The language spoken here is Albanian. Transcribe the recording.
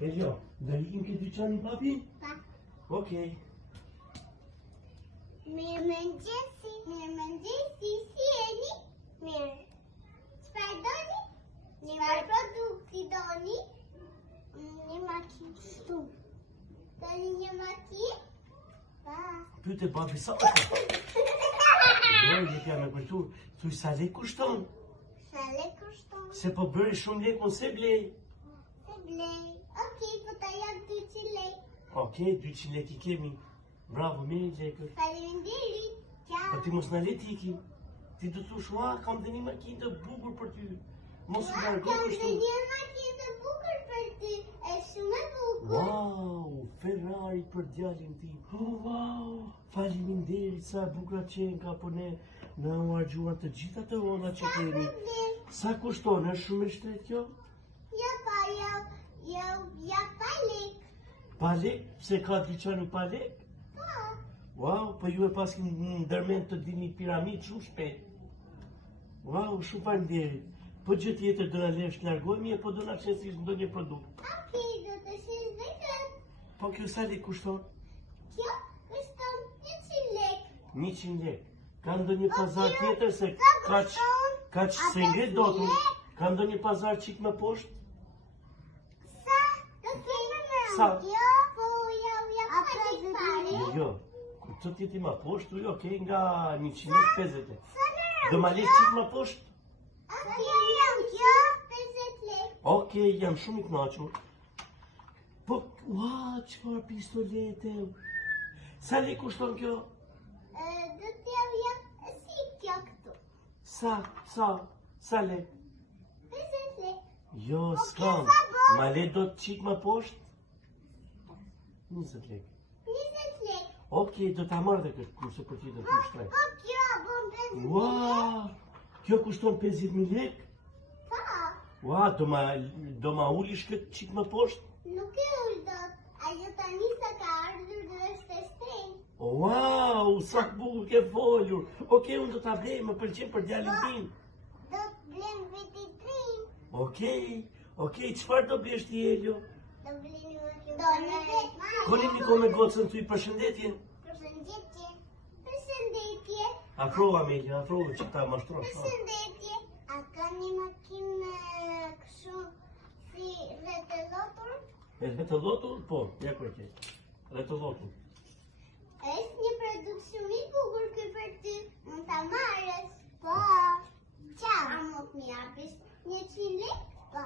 Elio, do ikim ke dyqanin papi? Pa. Okej. Mirëmëngjesi, si jeni? Mirë. Çfarë doni? Çfarë produkti doni? Një makinë shtu. Doni një makinë? Pa. Pyete babi sa është? Jo, je t'ja me kujtu. Thuj sa lek kushton? Sa lek kushton? Se po bëri shumë lek, unë se blej. Se blej. Okej, po ta jap 200 lek. Okej, 200 lek i kemi. Bravo, mirë i lekër. Faleminderit. Po Ciao. ti mos na le t'ikim. Ti do thush, ua, kam dhe një makinë të bukur për ty. Mos u largo Kam kështu. dhe një makinë të bukur për ty. Është shumë e bukur. Wow, Ferrari për djalin tim. Oh, wow, faleminderit sa e bukur qenë ka po ne na u harxuan të gjitha të holla që kemi. Sa kushton? Është shumë e shtretë kjo? Ja pa lek. Pa lek? Pse ka dyqanu pa lek? Pa. Wow, po ju e paskin në ndërmend të dini piramid shumë shpejt. Wow, shumë faleminderit. Po gjë tjetër do na lesh të largohemi apo do na çesish ndonjë produkt? Okej, do të shish dhe këtë. Po kjo sa lek kushton? Kjo kushton 100 lek. 100 lek. Ka ndonjë pazar kjo tjetër se sa kaq kushton? se ngret dotun? Ka ndonjë pazar çik më poshtë? Sa? Do kemi më Sa? kjo, po ja pa fare. Jo. Kur të jeti më poshtë, jo, okay, nga 100 lek 50 lek. Sa më Do ma lesh çik më poshtë? Kjo 50 lek. Okej, jam shumë i kënaqur. Po, ua, çfarë pistolete. Sa lek kushton kjo? Do t'ja jap si kjo këtu. Sa lek? 50 lek. Jo, s'kam. sa bën? Ma le do të qik më poshtë? 20 lek. 20 lek. Okej, do ta marrë dhe këtë kurse për ti do të shtrejt. Po kjo bën 50 lek. Ua, kjo kushton 50.000 lek? Pa. Ua, do ma ulish këtë qik më poshtë? Nuk e ull dot. Ajo tani sa ka ardhur dhe është e shtrenjtë. Wow, sa bukur ke folur. Okej, unë do ta blej, më pëlqen për djalin tim. Do të blem veti trim. Okej, çfarë do blesh ti Elio? Do bleni makinë. Do në Kolim niko me gocën ty përshëndetje. Përshëndetje. Përshëndetje. Afrova me Elio, afrova që ta mashtrosh. Përshëndetje. A ka një makinë kështu si rretëllotur? E rretëllotur? Po, ja kërkej. Rretëllotur. Është një produkt shumë i bukur ky për ty. Mund ta marrësh. Po. Ciao. A mund të më japësh 100 lek? Po.